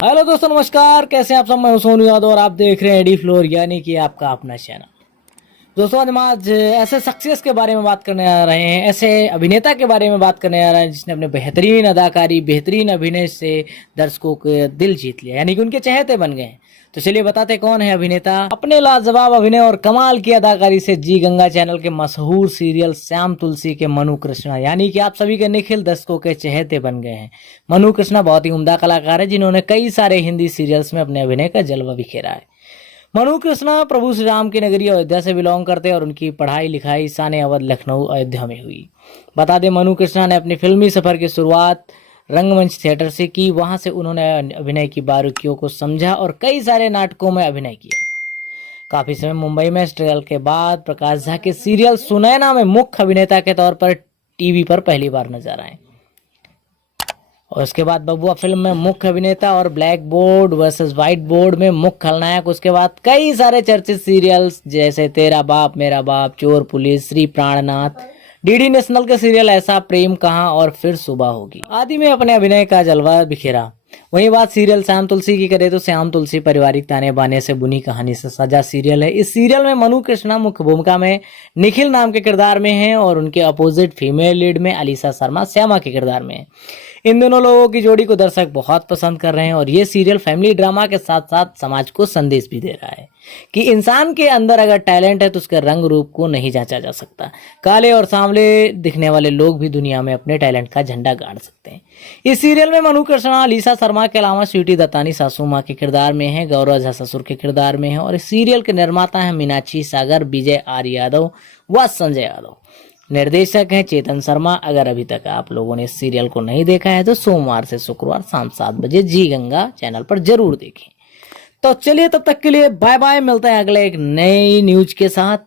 Hello दोस्तों, नमस्कार। कैसे हैं आप सब? मैं हूं सोनू यादव और आप देख रहे हैं डी फ्लोर, यानी कि आपका अपना चैनल। दोस्तों, आज हम ऐसे सक्सेस के बारे में बात करने आ रहे हैं, ऐसे अभिनेता के बारे में बात करने आ रहे हैं जिसने अपने बेहतरीन अदाकारी, बेहतरीन अभिनय से दर्शकों के दिल जीत लिया, यानी कि उनके चहेते बन गए हैं। तो चलिए बताते कौन है अभिनेता। अपने लाजवाब अभिनय और कमाल की अदाकारी से जी गंगा चैनल के मशहूर सीरियल श्याम तुलसी के मनु कृष्णा, यानी कि आप सभी के निखिल दर्शकों के चहेते बन गए हैं। मनु कृष्णा बहुत ही उम्दा कलाकार है जिन्होंने कई सारे हिंदी सीरियल्स में अपने अभिनय का जलवा बिखेरा है। मनु कृष्णा प्रभु श्री राम की नगरी अयोध्या से बिलोंग करते हैं और उनकी पढ़ाई लिखाई साने अवध लखनऊ अयोध्या में हुई। बता दें, मनु कृष्णा ने अपनी फिल्मी सफर की शुरुआत रंगमंच थिएटर से की। वहां से उन्होंने अभिनय की बारीकियों को समझा और कई सारे नाटकों में अभिनय किया। काफी समय मुंबई में स्ट्रगल के बाद प्रकाश झा के सीरियल सुनैना में मुख्य अभिनेता के तौर पर टीवी पर पहली बार नजर आए और उसके बाद बबुआ फिल्म में मुख्य अभिनेता और black board versus white board में मुख्य खलनायक। उसके बाद कई सारे चर्चित सीरियल्स जैसे तेरा बाप मेरा बाप, चोर पुलिस, श्री प्राणनाथ, डीडी नेशनल के सीरियल ऐसा प्रेम कहां और फिर सुबह होगी आदि में अपने अभिनय का जलवा बिखेरा। वही बात सीरियल श्याम तुलसी की करें तो श्याम तुलसी पारिवारिक ताने बाने से बुनी कहानी से सजा सीरियल है। इस सीरियल में मनु कृष्णा मुख्य भूमिका में निखिल नाम के किरदार में हैं और उनके अपोजिट फीमेल लीड में अलीसा शर्मा श्यामा के किरदार में है। इन दोनों लोगों की जोड़ी को दर्शक बहुत पसंद कर रहे हैं और ये सीरियल फैमिली ड्रामा के साथ साथ समाज को संदेश भी दे रहा है कि इंसान के अंदर अगर टैलेंट है तो उसके रंग रूप को नहीं जांचा जा सकता। काले और सांवले दिखने वाले लोग भी दुनिया में अपने टैलेंट का झंडा गाड़ सकते हैं। इस सीरियल में मनु कृष्णा अलीसा शर्मा के अलावा स्वीटी दत्तानी सासू माँ के किरदार में है, गौरव झा ससुर के किरदार में है और इस सीरियल के निर्माता हैं मीनाक्षी सागर, विजय आर यादव व संजय यादव। निर्देशक हैं चेतन शर्मा। अगर अभी तक आप लोगों ने इस सीरियल को नहीं देखा है तो सोमवार से शुक्रवार शाम 7 बजे जी गंगा चैनल पर जरूर देखें। तो चलिए, तब तक के लिए बाय बाय। मिलते हैं अगले एक नई न्यूज के साथ।